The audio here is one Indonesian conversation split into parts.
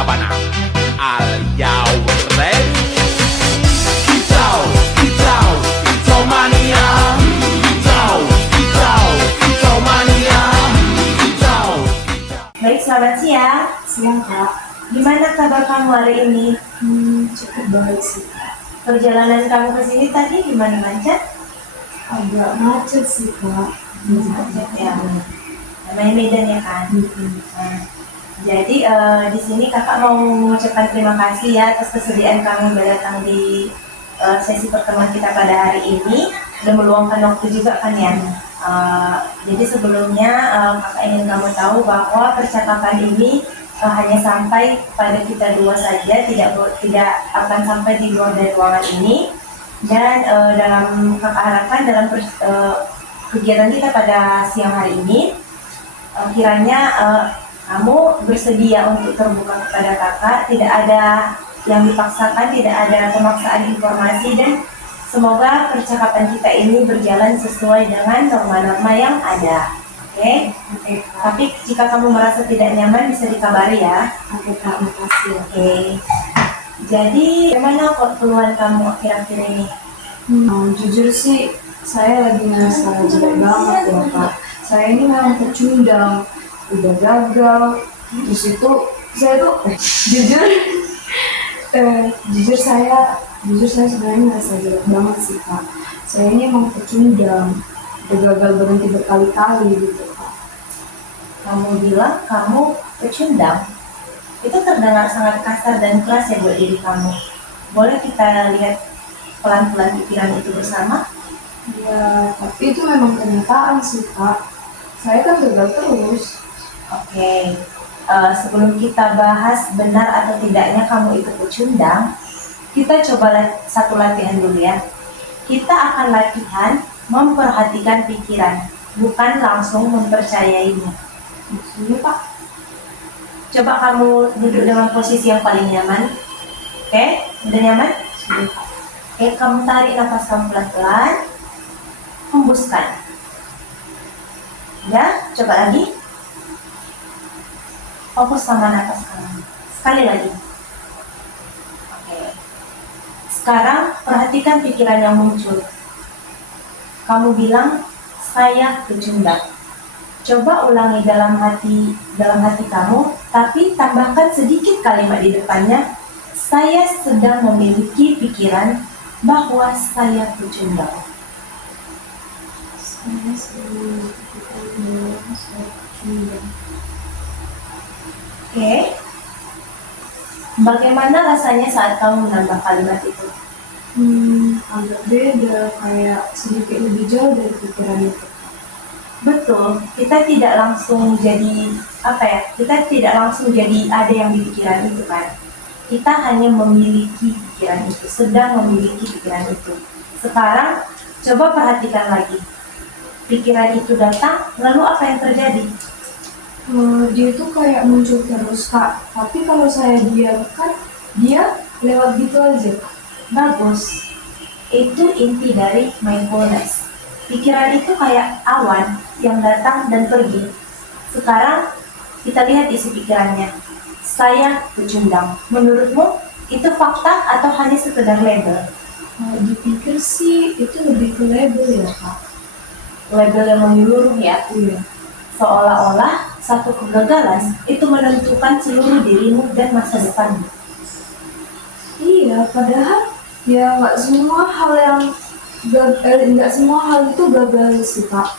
Sabana. Are you ready? Kicau, kicau, kicau mania. Kicau, kicau, kicau mania. Kicau, kicau. Baik, selamat siang. Siang Kak, Gimana kabar kamu hari ini? cukup baik sih Kak. Perjalanan kamu ke sini tadi gimana, lancar? Agak macet sih Kak. Macet ya. Namanya Medan ya kan? Nah, jadi di sini kakak mau mengucapkan terima kasih ya atas kesediaan kamu datang di sesi pertemuan kita pada hari ini. Udah meluangkan waktu juga kan ya. Jadi sebelumnya kakak ingin kamu tahu bahwa percakapan ini hanya sampai pada kita dua saja, tidak akan sampai di luar dari ruangan ini. Dan dalam kakak harapkan dalam kegiatan kita pada siang hari ini, kiranya kamu bersedia untuk terbuka kepada kakak, tidak ada yang dipaksakan, tidak ada pemaksaan informasi, dan semoga percakapan kita ini berjalan sesuai dengan norma-norma yang ada. Oke? Tapi jika kamu merasa tidak nyaman bisa dikabari ya. Oke Kak, makasih ya. Oke. Jadi gimana kok keluhan kamu akhir-akhir ini? Jujur sih, saya lagi ngerasa jelek banget ya Kak. Saya ini memang pecundang, udah gagal. Terus itu, saya tuh jujur saya sebenarnya ngerasa jelek banget sih Kak. Saya ini emang pecundang, udah gagal berhenti berkali-kali gitu Kak. Kamu bilang kamu pecundang. Itu terdengar sangat kasar dan keras ya buat diri kamu. Boleh kita lihat pelan-pelan pikiran itu bersama? Ya, tapi itu memang kenyataan sih Kak. Saya kan gagal terus. Oke. Sebelum kita bahas benar atau tidaknya kamu itu pecundang, kita coba satu latihan dulu ya. Kita akan latihan memperhatikan pikiran, bukan langsung mempercayainya. Maksudnya Pak? Coba kamu duduk dengan posisi yang paling nyaman. Oke, udah nyaman? Sudah Kak. Oke, kamu tarik nafas kamu pelan-pelan, hembuskan. Ya, coba lagi. Fokus sama nafas kamu. Sekali lagi. Oke. Sekarang perhatikan pikiran yang muncul. Kamu bilang, saya pecundang. Coba ulangi dalam hati kamu, tapi tambahkan sedikit kalimat di depannya. Saya sedang memiliki pikiran bahwa saya pecundang. Saya selalu berpikir saya pecundang. Oke. Bagaimana rasanya saat kamu menambah kalimat itu? Agak beda, kayak sedikit lebih jauh dari pikiran itu. Betul, kita tidak langsung jadi kita tidak langsung jadi ada yang di pikiran itu kan. Kita hanya memiliki pikiran itu, sedang memiliki pikiran itu. Sekarang coba perhatikan lagi. Pikiran itu datang, lalu apa yang terjadi? Dia tuh kayak muncul terus Kak, tapi kalau saya diamkan, dia lewat gitu aja Kak. Bagus. Itu inti dari mindfulness. Pikiran itu kayak awan yang datang dan pergi. Sekarang kita lihat isi pikirannya. Saya pecundang. Menurutmu itu fakta atau hanya sekedar label? Dipikir sih itu lebih ke label ya Kak. Label yang menyeluruh ya. Iya. Seolah-olah satu kegagalan itu menentukan seluruh dirimu dan masa depanmu. Iya, padahal ya nggak semua hal itu gagal sih Kak.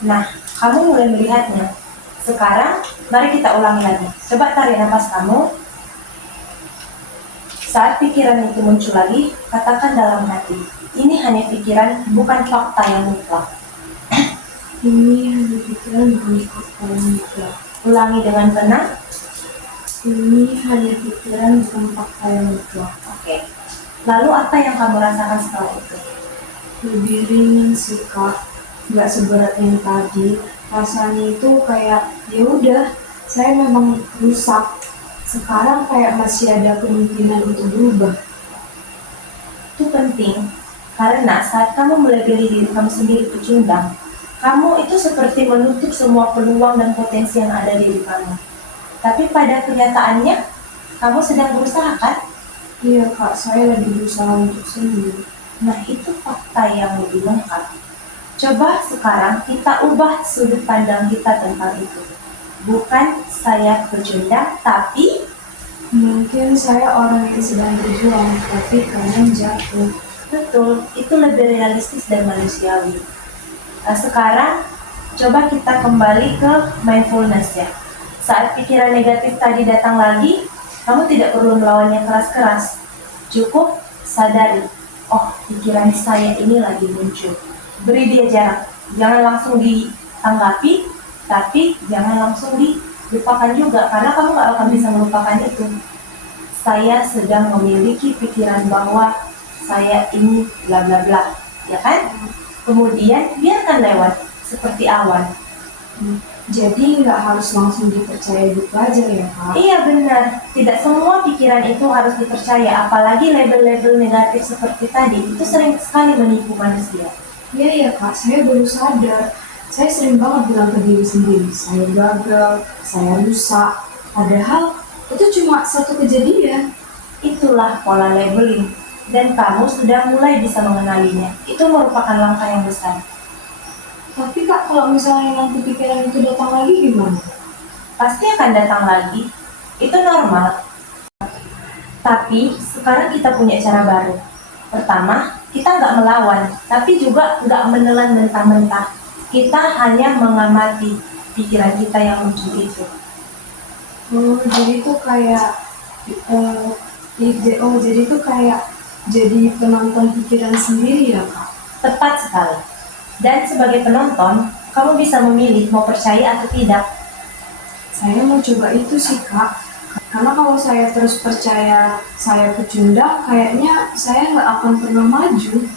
Nah, kamu mulai melihatnya. Sekarang, mari kita ulangi lagi. Coba tarik nafas kamu. Saat pikiran itu muncul lagi, katakan dalam hati, ini hanya pikiran, bukan fakta yang mutlak. Ini hanya pikiran bukan fakta yang mutlak. Ulangi dengan tenang. Ini hanya pikiran bukan fakta yang mutlak. Oke. Lalu apa yang kamu rasakan setelah itu? Lebih ringan sih Kak, nggak seberat yang tadi. Rasanya itu kayak ya udah, saya memang rusak. Sekarang kayak masih ada kemungkinan untuk berubah. Itu penting, karena saat kamu melabeli diri kamu sendiri pecundang, kamu itu seperti menutup semua peluang dan potensi yang ada di diri kamu. Tapi pada kenyataannya, kamu sedang berusaha kan? Iya kak, saya lagi berusaha untuk sembuh. Nah, itu fakta yang lebih lengkap. Coba sekarang kita ubah sudut pandang kita tentang itu. Bukan saya pecundang, tapi Mungkin saya orang yang sedang berjuang, tapi kadang jatuh. betul, itu lebih realistis dan manusiawi. Nah, sekarang coba kita kembali ke mindfulness ya. Saat pikiran negatif tadi datang lagi, kamu tidak perlu melawannya keras-keras. Cukup sadari, oh pikiran saya ini lagi muncul. Beri dia jarak, jangan langsung ditanggapi, tapi jangan langsung dilupakan juga, karena kamu gak akan bisa melupakan itu. Saya sedang memiliki pikiran bahwa saya ini bla bla bla, ya kan? Kemudian biarkan lewat seperti awan. Jadi nggak harus langsung dipercaya gitu aja ya kak? Iya benar, tidak semua pikiran itu harus dipercaya, apalagi label-label negatif seperti tadi, itu sering sekali menipu manusia. Iya ya kak, saya baru sadar. Saya sering banget bilang ke diri sendiri, saya gagal, saya rusak. Padahal itu cuma satu kejadian. Itulah pola labeling, dan kamu sudah mulai bisa mengenalinya. Itu merupakan langkah yang besar. Tapi kak, kalau misalnya nanti pikiran itu datang lagi gimana? Pasti akan datang lagi, itu normal. Tapi sekarang kita punya cara baru. Pertama, kita nggak melawan, tapi juga nggak menelan mentah-mentah. Kita hanya mengamati pikiran kita yang muncul itu. Oh, jadi itu kayak, jadi itu kayak jadi penonton pikiran sendiri ya kak? Tepat sekali. Dan sebagai penonton, kamu bisa memilih mau percaya atau tidak. Saya mau coba itu sih kak. Karena kalau saya terus percaya saya pecundang, kayaknya saya nggak akan pernah maju.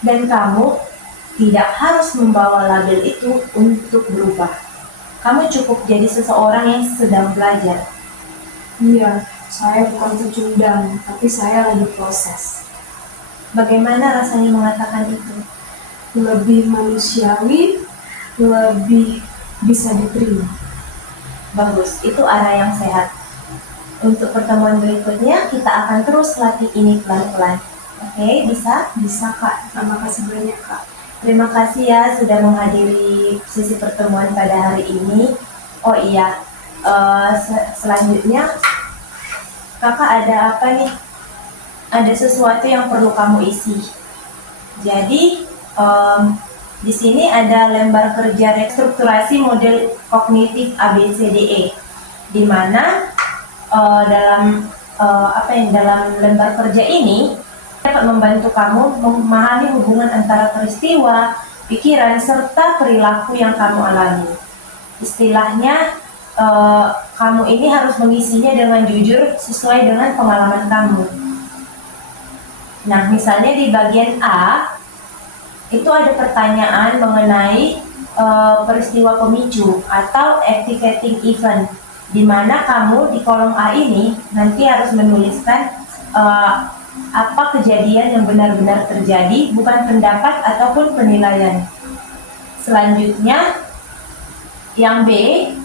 Dan kamu tidak harus membawa label itu untuk berubah. Kamu cukup jadi seseorang yang sedang belajar. Iya, saya bukan pecundang, tapi saya lagi proses. Bagaimana rasanya mengatakan itu? Lebih manusiawi, lebih bisa diterima. Bagus, itu arah yang sehat. Untuk pertemuan berikutnya, kita akan terus latih ini pelan-pelan. Oke, bisa? Bisa kak, terima kasih banyak kak. Terima kasih ya sudah menghadiri sesi pertemuan pada hari ini. Oh iya, selanjutnya kakak ada apa nih? Ada sesuatu yang perlu kamu isi. Jadi di sini ada lembar kerja restrukturasi model kognitif ABCDE, di mana dalam lembar kerja ini dapat membantu kamu memahami hubungan antara peristiwa, pikiran, serta perilaku yang kamu alami. Istilahnya, kamu ini harus mengisinya dengan jujur sesuai dengan pengalaman kamu. Nah, misalnya di bagian A, itu ada pertanyaan mengenai peristiwa pemicu atau activating event, di mana kamu di kolom A ini nanti harus menuliskan apa kejadian yang benar-benar terjadi, bukan pendapat ataupun penilaian. Selanjutnya, yang B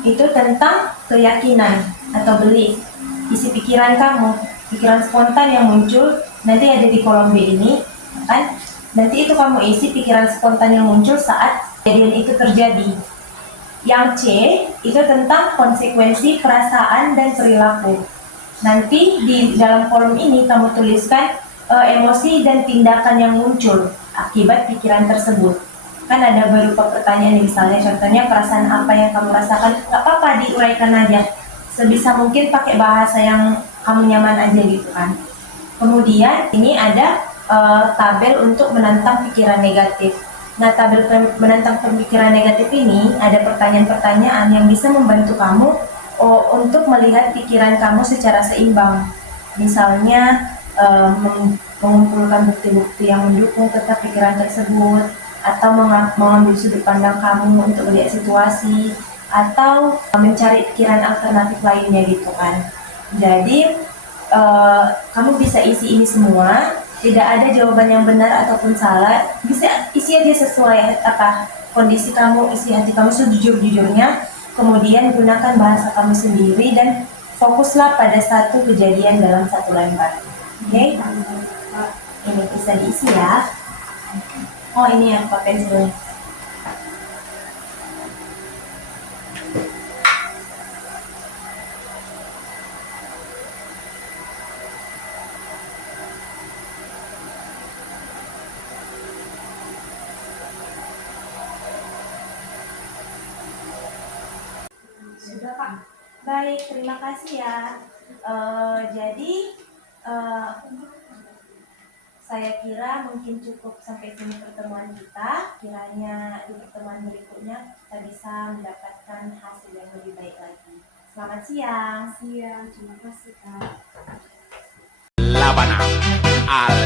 itu tentang keyakinan atau belief, isi pikiran kamu, pikiran spontan yang muncul nanti ada di kolom B ini, kan? Nanti itu kamu isi pikiran spontan yang muncul saat kejadian itu terjadi. Yang C itu tentang konsekuensi perasaan dan perilaku. Nanti di dalam kolom ini kamu tuliskan emosi dan tindakan yang muncul akibat pikiran tersebut. Kan ada berupa pertanyaan, misalnya contohnya perasaan apa yang kamu rasakan, nggak apa-apa diuraikan aja. Sebisa mungkin pakai bahasa yang kamu nyaman aja gitu kan. Kemudian ini ada tabel untuk menantang pikiran negatif. Nah, tabel menantang pemikiran negatif ini ada pertanyaan-pertanyaan yang bisa membantu kamu untuk melihat pikiran kamu secara seimbang. Misalnya mengumpulkan bukti-bukti yang mendukung tetap pikiran tersebut, atau mengambil sudut pandang kamu untuk melihat situasi, atau mencari pikiran alternatif lainnya gitu kan. Jadi kamu bisa isi ini semua. Tidak ada jawaban yang benar ataupun salah. Bisa isi aja sesuai apa kondisi kamu, isi hati kamu sejujur-jujurnya. Kemudian gunakan bahasa kamu sendiri dan fokuslah pada satu kejadian dalam satu lembar. Oke? Ini bisa diisi ya. Oh, ini yang pakai pensilnya. Sudah, Kak. Baik, terima kasih ya. Jadi saya kira mungkin cukup sampai sini pertemuan kita. Kiranya di pertemuan berikutnya kita bisa mendapatkan hasil yang lebih baik lagi. Selamat siang. Iya, terima kasih Kak. Labanang al